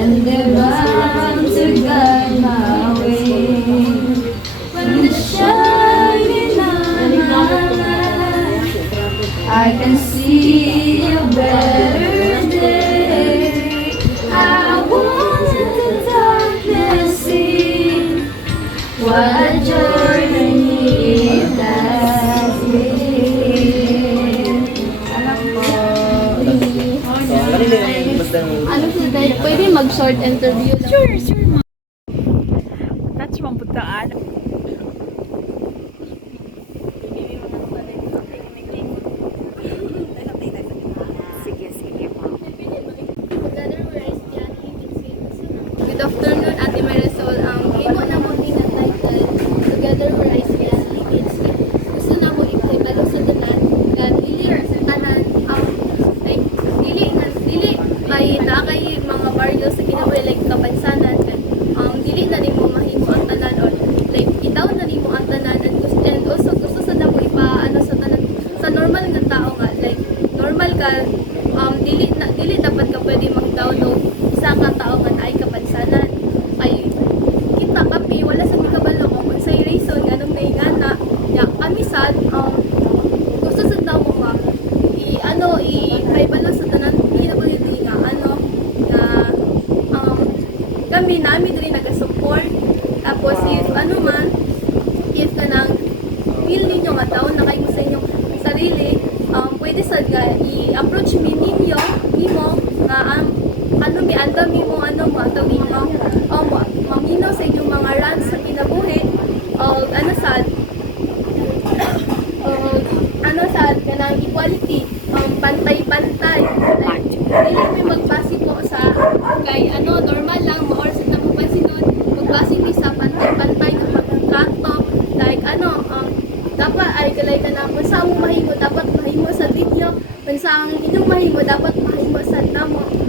And they're bound to guide my way. When the shining on my life, I can see a better day. I won't let the darkness see what a journey that is. Ano po dahil pwede mag-short interview lang? Sure, sure. Touch mo putaan. Sige, sige po. Good afternoon, Ate Marisol. Imo na mo din ang title, Together We Rise Yes, It's gusto na mo i-balo sa tanan, nga dili sa tanan, like, dili kay na kay mga barrios sa kinabuhi like kapansanan, dili na nimo mahimo ang tanan or like itaw na nimo ang tanan and also gusto sa namo ipaano sa tanan sa normal nga tao nga like normal ka dili dapat ka pwede mag-download sa ka tao nga ay kapansanan ay kita kami wala sa mikabalo kung sa reason ganong naingana ya kami sad gusto sa tao nga i-balo sa tanan kinabuhi nga na kami namin rin nag-support tapos if if kanang feel ninyo nga taon na kayo sa inyong sarili pwede sad nga i-approach nimo nga mi andam mo mo atawin mo maminaw sa inyong mga rants sa kinabuhi o sad kanang equality pantay-pantay dili may magbase po sa kay normal lang or sa namupansin nun magbase mi sa pantay-pantay ng pagkakanto like dapat ay galay ka na kung saan mo mahimo dapat mahimo sa video kung saan inyong mahimo dapat mahimo sa namo